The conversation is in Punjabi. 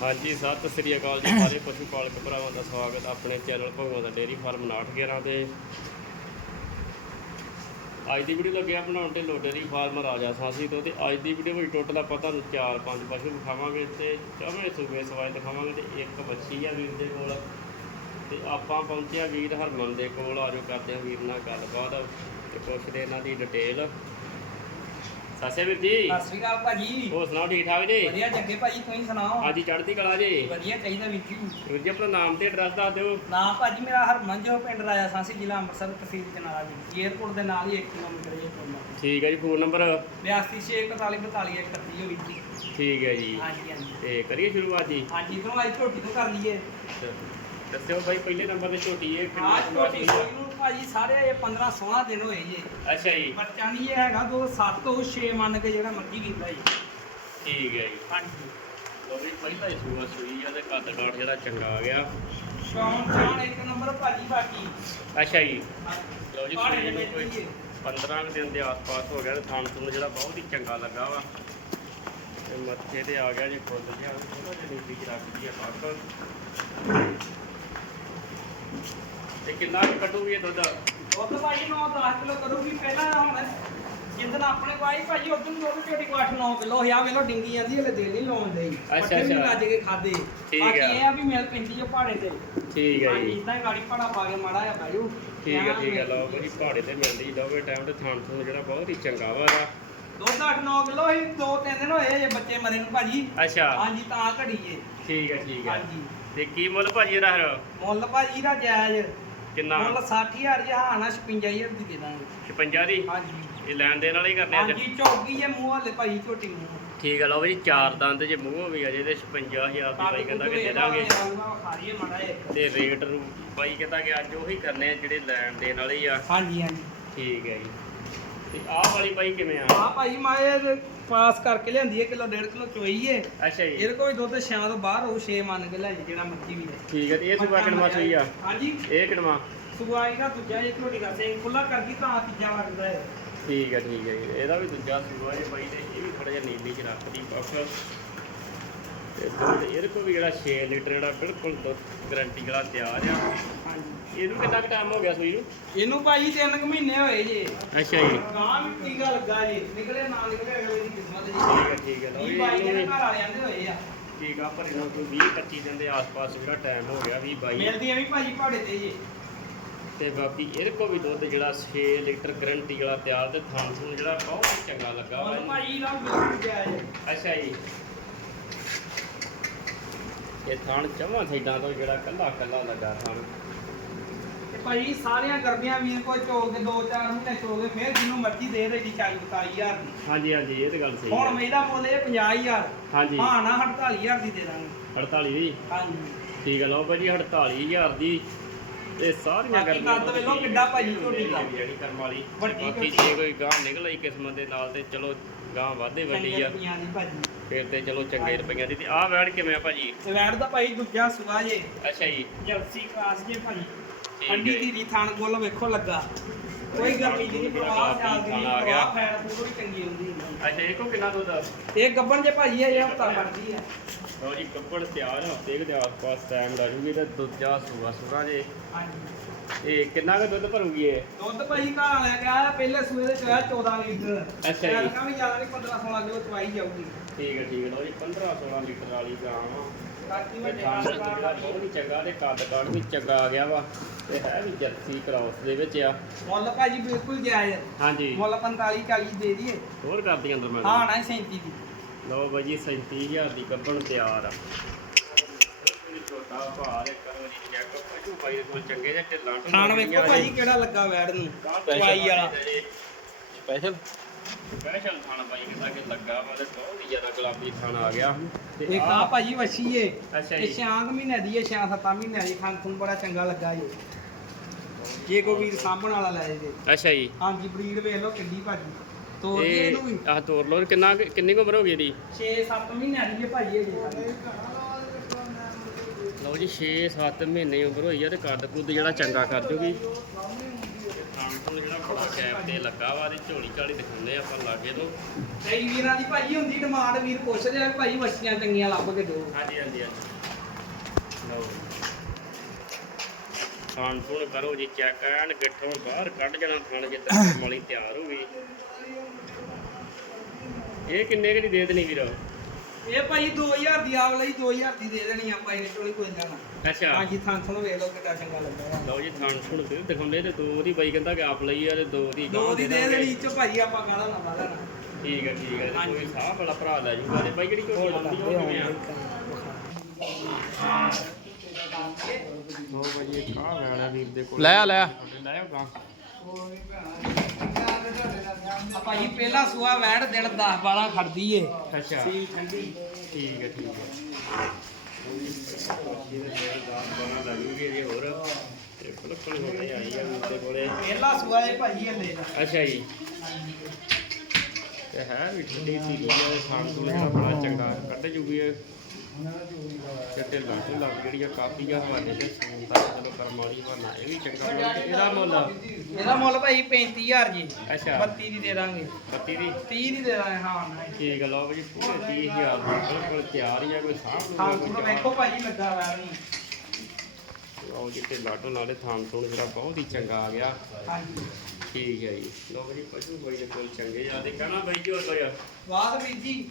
ਹਾਂਜੀ, ਸਤਿ ਸ੍ਰੀ ਅਕਾਲ ਜੀ ਸਾਰੇ ਪਸ਼ੂ ਪਾਲਕ ਭਰਾਵਾਂ ਦਾ ਸਵਾਗਤ ਆਪਣੇ ਚੈਨਲ ਭਗਵਾਨ ਦਾ ਡੇਅਰੀ ਫਾਰਮ 911 ਤੇ। ਅੱਜ ਦੀ ਵੀਡੀਓ ਲੱਗਿਆ ਬਣਾਉਣ ਤੇ ਲੋਡੇਰੀ ਫਾਰਮ ਰਾਜਾ ਸਾਸੀ ਤੋਂ ਤੇ ਅੱਜ ਦੀ ਵੀਡੀਓ ਵਿੱਚ ਟੋਟਲ ਆਪਾਂ ਤੁਹਾਨੂੰ 4-5 ਪਸ਼ੂ ਦਿਖਾਵਾਂਗੇ ਤੇ ਚੌਵੇਂ ਸੂਬੇ ਸਵਾਈ ਦਿਖਾਵਾਂਗੇ ਤੇ ਇੱਕ ਬੱਚੀ ਆ ਵੀਰ ਦੇ ਕੋਲ। ਤੇ ਆਪਾਂ ਪਹੁੰਚਿਆ ਵੀਰ ਹਰਮਨ ਦੇ ਕੋਲ, ਆਜੋ ਕਰਦੇ ਆ ਵੀਰ ਨਾਲ ਗੱਲਬਾਤ ਤੇ ਪੁੱਛਦੇ ਇਹਨਾਂ ਦੀ ਡਿਟੇਲ ਸਾਸੇ ਵੀਰ ਜੀ। ਸਤਿ ਸ਼੍ਰੀ ਅਕਾਲ ਭਾਜੀ। ਹੋਰ ਸੁਣਾਓ ਠੀਕ ਠਾਕ ਜੀ? ਵਧੀਆ ਜੱਗੇ ਭਾਜੀ ਤੁਸੀਂ ਸੁਣਾਓ? ਹਾਂਜੀ ਚੜ੍ਹਦੀ ਕਲਾ ਜੀ। ਵਧੀਆ ਚਾਹੀਦਾ ਵੀਰ ਜੀ। ਵੀਰ ਜੀ ਆਪਣਾ ਨਾਮ ਤੇ ਐਡਰੈਸ ਦੱਸ ਦਿਓ। ਨਾਮ ਭਾਜੀ ਮੇਰਾ ਹਰਮਨ ਜੋ ਪਿੰਡ ਰਾਜਾ ਸਾਂਸੀ ਜ਼ਿਲ੍ਹਾ ਅੰਮ੍ਰਿਤਸਰ ਤਹਿਸੀਲ ਜਨਾਲਾ ਜੀ। ਏਅਰਪੋਰਟ ਦੇ ਨਾਲ ਹੀ 1 ਕਿਲੋਮੀਟਰ ਪਿੰਡ ਠੀਕ ਹੈ ਜੀ ਫੋਨ ਨੰਬਰ 8264424131 ਵੀਰ ਜੀ। ਠੀਕ ਹੈ ਜੀ। ਹਾਂਜੀ ਹਾਂਜੀ। ਤੇ ਕਰੀਏ ਸ਼ੁਰੂਆਤ ਜੀ? ਹਾਂਜੀ ਤੋਂ ਅੱਜ ਝੋਟੀ ਤੋਂ ਕਰ ਲਈਏ। ਦੱਸਿਓ ਬਾਈ ਪਹਿਲੇ ਨੰਬਰ ਤੇ ਝੋਟੀ ਇਹ ਕਿੰਨੀ ਆਜ ਕੁ ਝੋਟੀ ਵਾਸਤੇ ਸੂਈ ਨੂੰ ਭਾਜੀ ਸਾਰੇ ਇਹ 15 16 ਦਿਨ ਹੋਏ ਜੀ। ਆ? ਅੱਛਾ ਜੀ। ਬੱਚਾ ਨਹੀਂ ਇਹ ਹੈਗਾ ਦੋ 7 ਤੋਂ 6 ਮੰਨ ਕੇ ਜਿਹੜਾ ਮਰਜ਼ੀ ਕੀਤਾ ਜੀ। ਠੀਕ ਹੈ ਜੀ। ਹਾਂਜੀ। ਵੀ ਪਹਿਲਾ ਹੀ ਸੂਆ ਸੂਈ ਆ ਤੇ ਕੱਦ ਕਾਠ ਜਿਹੜਾ ਚੰਗਾ ਆ ਗਿਆ। ਸ਼ੌਂਕ ਚਾਣ ਇੱਕ ਨੰਬਰ ਭਾਜੀ ਬਾਕੀ। ਅੱਛਾ ਜੀ। ਲਓ ਜੀ ਸੂਈ ਨੂੰ ਕੋਈ ਹੀ ਹੈ। 15 ਕੁ ਦਿਨ ਦੇ ਆਸ-ਪਾਸ ਹੋ ਗਿਆ ਤੇ ਥਾਣ ਥੁਣ ਜਿਹੜਾ ਬਹੁਤ ਹੀ ਚੰਗਾ ਲੱਗਾ ਵਾ। ਤੇ ਮੱਥੇ ਤੇ ਆ ਗਿਆ ਜੀ ਫੁੱਲ ਜਿਹਾ। ਥੋੜਾ ਜਿਹਾ ਨੀਲੀ ਰੱਖ ਦਈਏ ਪੱਕ ਤੇ ਕਿੰਨਾ ਕੁ ਕੱਢੂਗੀ ਇਹ ਦੁੱਧ? ਦੁੱਧ ਭਾਜੀ 9-10 ਕਿਲੋ ਕਰੂਗੀ ਪਹਿਲਾਂ ਹੁਣ ਜਿੰਦਨ ਆਪਣੇ ਪਾਈ ਭਾਜੀ ਉਦੋਂ ਦੁੱਧ ਝੋਟੀ ਕੋ 8-9 ਕਿਲੋ ਆ ਵੇਲੋ ਡਿੰਗੀ ਜਾਂਦੀ ਹਲੇ ਦੇ ਨਹੀਂ ਲਾਉਣ ਦੇ ਅੱਛਾ, ਅੱਛਾ। ਰੱਜ ਕੇ ਖਾਦੇ ਠੀਕ ਬਾਕੀ ਆ। ਇਹ ਆ ਵੀ ਮਿਲ ਪੈਂਦੀ ਜੋ ਪਹਾੜੇ ਤੇ। ਠੀਕ ਹੈ ਜੀ। ਇਦਾਂ ਹੀ ਗਾੜੀ ਪਹਾੜਾ ਪਾ ਕੇ ਮਾੜਾ ਆ ਬਾਜੂ ਠੀਕ ਹੈ ਠੀਕ ਹੈ ਲਓ ਬਈ ਪਹਾੜੇ ਤੇ ਮਿਲਦੀ ਜਾਵੇ ਟਾਈਮ ਤੇ। ਥਾਣ ਥੂਣ ਜਿਹੜਾ ਬਹੁਤ ਹੀ ਚੰਗਾ ਵਾ ਇਹਦਾ। ਦੁੱਧ 8-9 ਕਿਲੋ ਹੀ ਦੋ ਤਿੰਨ ਦਿਨ ਹੋਏ ਜੇ ਬੱਚੇ ਮਰੇ ਨੂੰ ਭਾਜੀ। ਅੱਛਾ। ਹਾਂਜੀ ਤਾਂ ਘੜੀਏ ਠੀਕ ਹੈ ਠੀਕ ਹੈ ਹਾਂਜੀ। ਤੇ ਕੀ ਮੁੱਲ ਭਾਜੀ ਇਹਦਾ ਫਿਰ? ਮੁੱਲ ਭਾਜੀ ਦਾ ਜਾਇਜ਼ ਕਿੰਨਾ? ਮੁੱਲ 60000 ਜੇ ਹਾਂ ਨਾ 56000 ਦੀ ਦੇ ਦਾਂਗੇ। 56 ਦੀ? ਹਾਂਜੀ। ਇਹ ਲੈਣ ਦੇਣ ਵਾਲੇ ਹੀ ਕਰਨੇ ਅੱਜ? ਹਾਂਜੀ ਚੌਕੀ ਜੇ ਮੂੰਹ ਹਲੇ ਭਾਜੀ ਝੋਟੀ ਮੂੰਹ ਠੀਕ ਹੈ ਲਓ ਬਈ ਚਾਰ ਦੰਦ ਜੇ ਮੂੰਹ ਵੀ ਅਜੇ ਤੇ 56000 ਦੀ ਬਾਈ ਕਹਿੰਦਾ ਕਿ ਦੇ ਦਾਂਗੇ। ਖਾਰੀਏ ਮਾੜਾ ਜਿਹਾ। ਤੇ ਰੇਟ ਰੂ ਬਾਈ ਕਹਿੰਦਾ ਕਿ ਅੱਜ ਉਹੀ ਕਰਨੇ ਆ ਜਿਹੜੇ ਲੈਣ ਦੇਣ ਵਾਲੇ ਹੀ ਆ। ਹਾਂਜੀ ਹਾਂਜੀ। ਠੀਕ ਹੈ ਜੀ। ਤੇ ਆਹ ਵਾਲੀ ਬਾਈ ਕਿਵੇਂ ਆ? ਆ ਭਾਈ ਮਾਏ ਪਾਸ ਕਰਕੇ ਲਿਆਂਦੀ ਹੈ ਕਿਲੋ ਡੇਢ ਕਿਲੋ ਚੋਈ ਏ ਅੱਛਾ ਜੀ। ਇਹਦੇ ਕੋਈ ਦੁੱਧ ਛਾਂ ਤੋਂ ਬਾਹਰ ਹੋਊ 6 ਮੰਨ ਕੇ ਲੈ ਜੀ ਜਿਹੜਾ ਮਰਜ਼ੀ ਵੀ ਹੈ। ਠੀਕ ਹੈ ਤੇ ਇਹ ਸੁਬਾ ਕਿਨਵਾ ਸੋਈ ਆ। ਹਾਂਜੀ। ਇਹ ਕਿਨਵਾ ਸੁਆਈ ਦਾ ਦੂਜਾ ਇੱਕ ਰੋਟੀ ਦਾ ਸੇ ਖੁੱਲਾ ਕਰ ਗਈ ਤਾਂ ਤੀਜਾ ਲੱਗਦਾ ਹੈ। ਠੀਕ ਹੈ ਠੀਕ ਹੈ ਇਹਦਾ ਵੀ ਦੂਜਾ ਸੂਆ ਹੈ ਬਾਈ ਤੇ ਇਹ ਵੀ ਥੋੜਾ ਜਿਹਾ ਨੀਲੀ ਚ ਰੱਖਦੀ ਪੱਖ ਤੇ ਦੁੱਧ ਇਹਦੇ ਕੋਲ ਵੀ ਜਿਹੜਾ 6 ਲੀਟਰ ਜਿਹੜਾ ਬਿਲਕੁਲ ਦੁੱਧ ਗਰੰਟੀ ਵਾਲਾ ਤਿਆਰ ਆ। ਹਾਂਜੀ। ਇਹਨੂੰ ਕਿੰਨਾ ਕੁ ਟਾਈਮ ਹੋ ਗਿਆ ਸੂਈ ਨੂੰ? ਇਹਨੂੰ ਭਾਈ ਤਿੰਨ ਕੁ ਮਹੀਨੇ ਹੋਏ ਜੀ। ਅੱਛਾ ਜੀ। ਗਾਂ ਵੀ ਟੀਕਾ ਲੱਗਾ ਜੀ। ਨਿਕਲੇ ਨਾ ਨਿਕਲੇ ਅਗਲੇ ਦੀ ਕਿਸਮਤ ਜੀ। ਠੀਕ ਹੈ ਠੀਕ ਹੈ ਲਓ ਇਹ ਜੀ ਭਾਈ ਇਹਨੂੰ ਦੇ ਵੀ ਘਰ ਵਾਲਿਆਂ ਦੇ ਹੋਏ ਆ। ਠੀਕ ਆ ਪਰ ਇਹਨੂੰ ਕੋਈ 20 25 ਦਿਨ ਦੇ ਆਸ-ਪਾਸ ਜਿਹੜਾ ਟਾਈਮ ਹੋ ਗਿਆ 20 22 ਮਿਲਦੀਆਂ ਵੀ ਭਾਜੀ ਪਹਾੜੇ ਤੇ ਜੀ। ਤੇ ਬਾਕੀ ਇਹਦੇ ਕੋਲ ਵੀ ਦੁੱਧ ਜਿਹੜਾ 6 ਲੀਟਰ ਗਰੰਟੀ ਵਾਲਾ ਤਿਆਰ ਤੇ ਥਾਂ ਥੂਣ ਜਿਹੜਾ ਬਹੁਤ ਹੀ ਚੰਗਾ ਲੱਗਾ। ਭਾਜੀ ਦਾ ਅੱਛਾ ਜੀ। ਇਹ ਥਾਣ ਚਵਾਂ ਸਾਈਡਾਂ ਤੋਂ ਜਿਹੜਾ ਕੱਲਾ ਕੱਲਾ ਲੱਗਾ ਥਾਣ ਤੇ ਭਾਜੀ ਸਾਰੀਆਂ ਗਰਮੀਆਂ ਵੀਰ ਕੋਈ ਚੋਲ ਕੇ 2-4 ਮਹੀਨੇ ਚੋਲ ਕੇ ਫਿਰ ਜਿਹਨੂੰ ਮਰਜ਼ੀ ਦੇ ਦੇ ਜੀ 45000 ਦੀ। ਹਾਂਜੀ ਹਾਂਜੀ ਇਹ ਤਾਂ ਗੱਲ ਸਹੀ ਹੁਣ ਹੈ। ਮੇਰਾ ਮੁੱਲ ਇਹ 50000 ਹਾਂਜੀ। ਹਾਂ ਨਾ 48000 ਦੀ ਦੇ ਦਾਂਗੇ। 48 ਦੀ ਹਾਂਜੀ। ਠੀਕ ਹੈ ਲਓ ਭਾਜੀ 48000 ਦੀ। ਇਹ ਸਾਰੀਆਂ ਬਾਕੀ ਗਰਮੀਆਂ ਕੱਦ ਵੇਖੋ ਕਿੱਡਾ ਭਾਜੀ ਝੋਟੀ ਦਾ। ਜਿਹੜੀ ਕਰਮ ਵਾਲੀ। ਵੱਡੀ ਬਾਕੀ ਝੋਟੀ। ਜੇ ਕੋਈ ਗਾਂ ਨਿਕਲ ਆਈ ਕਿਸਮਤ ਦੇ ਨਾਲ ਤੇ ਚਲੋ ਗਾਂ ਵਾਧੇ ਵੱਡੀ ਆ। ਦੀ ਭਾਜੀ। ਫਿਰ ਤੇ ਚਲੋ ਚੰਗੇ ਰੁਪਈਆਂ ਦੀ। ਤੇ ਆਹ ਵੈੜ ਕਿਵੇਂ ਆ ਭਾਜੀ? ਵੈੜ ਦਾ ਭਾਈ ਦੂਜਾ ਸੁਆ ਜੇ। ਅੱਛਾ ਜੀ। ਜਲਸੀ ਕਲਾਸ ਜੇ ਭਾਜੀ। ਠੀਕ ਅੰਡੀ ਹੈ ਦੀ ਰੀ ਥਾਣ ਗੁੱਲ ਵੇਖੋ ਲੱਗਾ। ਕੋਈ ਗਰਮੀ ਦੀ ਨਹੀਂ ਪਰਵਾਹ ਚਾਲ ਦੀ ਨਹੀਂ ਆ ਗਿਆ। ਫੈਟ ਪੂਰੀ ਚੰਗੀ ਹੁੰਦੀ ਹੈ। ਅੱਛਾ ਇਹ ਕੋ ਕਿੰਨਾ ਦੁੱਧ ਆ? ਇਹ ਗੱਬਣ ਜੇ ਭਾਜੀ ਇਹ ਹਫਤਾ ਕੱਢਦੀ ਹੈ ਲਓ ਜੀ ਕੱਪੜ ਤਿਆਰ ਹਫ਼ਤੇ ਦੇ ਆਸ-ਪਾਸ ਟਾਈਮ ਲਾ ਜੂਗੀ ਤੇ ਦੂਜਾ ਸੂਆ ਸੂਰਾ ਜੇ। ਹਾਂਜੀ। ਇਹ ਕਿੰਨਾ ਕੁ ਦੁੱਧ ਭਰੂਗੀ ਇਹ? ਦੁੱਧ ਭਾਜੀ ਘਰ ਲੈ ਕੇ ਆਇਆ ਪਹਿਲੇ ਸੂਏ ਦੇ ਚੋਇਆ 14 ਲੀਟਰ। ਅੱਛਾ ਜੀ। ਐਲਕਾ ਵੀ ਜ਼ਿਆਦਾ ਨਹੀਂ 15 16 ਕਿਲੋ ਚਵਾਈ ਜਾਊਗੀ। ਠੀਕ ਹੈ ਠੀਕ ਹੈ ਲਓ ਜੀ 15-16 ਲੀਟਰ ਵਾਲੀ ਗਾਂ ਵਾ ਬਾਕੀ ਤੇ ਵੱਡੇ ਖਾਣ ਵਿੱਚ ਕਾਰੋਬਾਰ ਜਿਹੜਾ ਬਹੁਤ ਹੀ ਚੰਗਾ ਤੇ ਕੱਦ ਕਾਠ ਵੀ ਚੰਗਾ ਆ ਗਿਆ ਵਾ। ਤੇ ਹੈ ਵੀ ਜਰਸੀ ਕ੍ਰਾਸ ਦੇ ਵਿੱਚ ਆ। ਮੁੱਲ ਭਾਜੀ ਬਿਲਕੁਲ ਜਾਇਜ਼ ਹਾਂਜੀ। ਮੁੱਲ 45 40 ਦੇ ਦਈਏ। ਹੋਰ ਕਰਦੀ ਅੰਦਰ ਮੈਂ। ਹਾਂ ਨਾ 37 ਦੀ। ਲਓ ਬਾਈ ਜੀ 37000 ਦੀ ਕੱਪਣ ਤਿਆਰ ਆ। ਛੋਟਾ ਭਾਰ ਕਰੋ ਜੀ ਚੈੱਕ ਪਸ਼ੂ ਭਾਈ ਦੇ ਕੋਲ ਚੰਗੇ ਜਿਹੇ ਢਿੱਲਾਂ ਖਾਣ ਵੇਖੋ ਭਾਜੀ ਕਿਹੜਾ ਲੱਗਾ ਵੈੜ ਨੂੰ? ਚਵਾਈ ਵਾਲਾ। ਸਪੈਸ਼ਲ ਸਪੈਸ਼ਲ ਖਾਣਾ ਬਾਈ ਕਹਿੰਦਾ ਕਿ ਲੱਗਾ ਵਾ ਤੇ ਬਹੁਤ ਹੀ ਜ਼ਿਆਦਾ ਗੁਲਾਬੀ ਖਾਣਾ ਆ ਗਿਆ। ਇੱਕ ਆ ਭਾਜੀ ਵਛੀ ਏ। ਅੱਛਾ ਇਹ ਜੀ। ਛਾਂਗ ਮਹੀਨੇ ਦੀ ਏ ਛਾਂ ਸੱਤਾਂ ਮਹੀਨੇ ਦੀ। ਖਾਣ ਤੁਹਾਨੂੰ ਬੜਾ ਚੰਗਾ ਲੱਗਾ ਏ ਜੇ ਕੋਈ ਵੀਰ ਸਾਂਭਣ ਵਾਲਾ ਲੈ ਜੇ। ਅੱਛਾ ਜੀ। ਹਾਂਜੀ ਬਰੀਡ ਵੇਖ ਲਓ ਕਿੱਡੀ ਭਾਜੀ। ਕੇ ਇਹ ਇਹਨੂੰ ਵੀ। ਆਹ ਤੋਰ ਲਓ ਕਿੰਨਾ ਕਿੰਨੀ ਉਮਰ ਹੋ ਗਈ ਇਹਦੀ? 6-7 ਮਹੀਨਿਆਂ ਦੀ ਏ ਭਾਜੀ ਇਹ ਲਓ ਜੀ 6-7 ਮਹੀਨੇ ਉਮਰ ਹੋਈ ਆ ਤੇ ਕੱਦ ਕੁੱਦ ਜਿਹੜਾ ਚੰਗਾ ਕਰ ਜੂਗੀ। ਕੈਪ ਤੇ ਲੱਗਾ ਵਾ ਤੇ ਝੋਲੀ ਝਾਲੀ ਦਿਖਾਉਂਦੇ ਆਪਾਂ ਲਾਗੇ ਤੋਂ। ਕਈ ਵੀਰਾਂ ਦੀ ਭਾਜੀ ਹੁੰਦੀ ਡਿਮਾਂਡ ਵੀਰ ਪੁੱਛਦੇ ਆ ਭਾਈ ਮੱਛੀਆਂ ਚੰਗੀਆਂ ਲੱਭ ਕੇ ਦਿਓ। ਹਾਂਜੀ ਹਾਂਜੀ ਹਾਂਜੀ। ਲਓ ਥਾਂ ਤੋਂ ਕਰੋ ਜੀ ਚੈੱਕ ਐਨ ਗਿੱਠੋਂ ਬਾਹਰ ਕੱਢ ਜਾਣਾ ਥਣ ਜਿੱਦਾਂ ਮਲੀ ਤਿਆਰ ਹੋ ਗਈ। ਇਹ ਕਿੰਨੇ ਕੁ ਦੀ ਦੇ ਦੇਣੀ ਵੀਰ? ਇਹ ਭਾਈ 2000 ਦੀ ਆਵ ਲਈ 2000 ਦੀ ਦੇ ਦੇਣੀ ਆਪਾਂ ਇਹਨੇ ਟੋਲੀ ਕੋਈ ਨਾ ਅੱਛਾ। ਹਾਂਜੀ ਥਾਂ ਤੁਹਾਨੂੰ ਵੇਖ ਲਓ ਕਿੱਡਾ ਚੰਗਾ ਲੱਗਾ ਲਓ ਜੀ ਥਾਂ ਥੁਣ ਤੇ ਦਿਖਾਉਂਦੇ ਤੇ ਦੋ ਦੀ ਬਾਈ ਕਹਿੰਦਾ ਕਿ ਆਪ ਲਈ ਆ ਤੇ ਦੋ ਦੀ ਦੋ ਦੀ ਦੇ। ਦੇਣੀ ਚ ਭਾਜੀ ਆਪਾਂ ਗਾਣਾ ਨਾ ਪਾ ਲੈਣਾ। ਠੀਕ ਹੈ ਠੀਕ ਹੈ। ਕੋਈ ਸਾਹ ਵਾਲਾ ਭਰਾ ਲੈ ਜੂਗਾ ਤੇ ਬਾਈ ਜਿਹੜੀ ਕੋਈ ਆਉਂਦੀ ਉਹ ਕਿਵੇਂ ਆ? ਲਓ ਬਾਈ ਇਹ ਕਾਹ ਵਾਲਾ ਵੀਰ ਦੇ ਕੋਲ। ਲੈ ਆ, ਲੈ ਆ। ਲੈ ਆਓ ਗਾਂ। ਆ ਭਾਜੀ ਪਹਿਲਾ ਸੂਆ ਵੈੜ ਦਿਨ 10 12 ਖੜਦੀ ਏ ਅੱਛਾ। ਸੀ ਠੰਡੀ ਠੀਕ ਹੈ। ਠੀਕ ਹੈ ਪਹਿਲਾ ਸੂਆ ਏ ਭਾਜੀ ਹਲੇ ਦਾ। ਅੱਛਾ ਜੀ। ਤੇ ਹੈ ਵੀ ਠੰਡੀ ਸੀ ਆ ਖਾਣ ਤੋਂ ਜਿਹੜਾ ਬੜਾ ਚੰਗਾ ਕੱਢ ਜੂਗੀ ਇਹ। ਤੇ ਢਿੱਲਾ ਢਿੱਲਾ ਜਿਹੜੀਆਂ ਕਾਫੀ ਆ ਹਵਾਲੇ ਦੇ ਸੂਨ ਤੱਕ ਚਲੋ ਕਰਮ ਵਾਲੀ ਬਣਾ ਇਹ ਵੀ ਚੰਗਾ ਤੇ ਇਹਦਾ ਮੁੱਲ ਇਹਦਾ ਮੁੱਲ ਭਾਈ 35000 ਜੀ। ਅੱਛਾ। 32 ਦੀ ਦੇ ਦਾਂਗੇ। 32 ਦੀ? 30 ਦੀ ਦੇ ਦਾਂਗੇ ਹਾਂ ਨਾ ਠੀਕ ਹੈ ਲਓ ਜੀ ਪੂਰੇ 30000 ਦੀ ਬਿਲਕੁਲ ਤਿਆਰ ਹੀ ਆ ਕੋਈ ਸਾਂਭ ਹਾਂ ਕੋਈ ਵੇਖੋ ਭਾਜੀ ਲੱਗਾ ਵੈੜ ਨੂੰ ਲਓ ਜੀ ਢਿੱਲਾ ਢਿੱਲਾ ਦੇ ਥਾਂ ਤੋਂ ਜਿਹੜਾ ਬਹੁਤ ਹੀ ਚੰਗਾ ਆ ਗਿਆ। ਹਾਂਜੀ। ਠੀਕ ਹੈ ਜੀ। ਲਓ ਜੀ ਪਸ਼ੂ ਦੇ ਕੋਈ ਚੰਗੇ ਆ ਤੇ ਕਹਿਣਾ ਬਈ ਜੀ ਹੋਰ ਬਾਤ ਵੀਰ ਜੀ।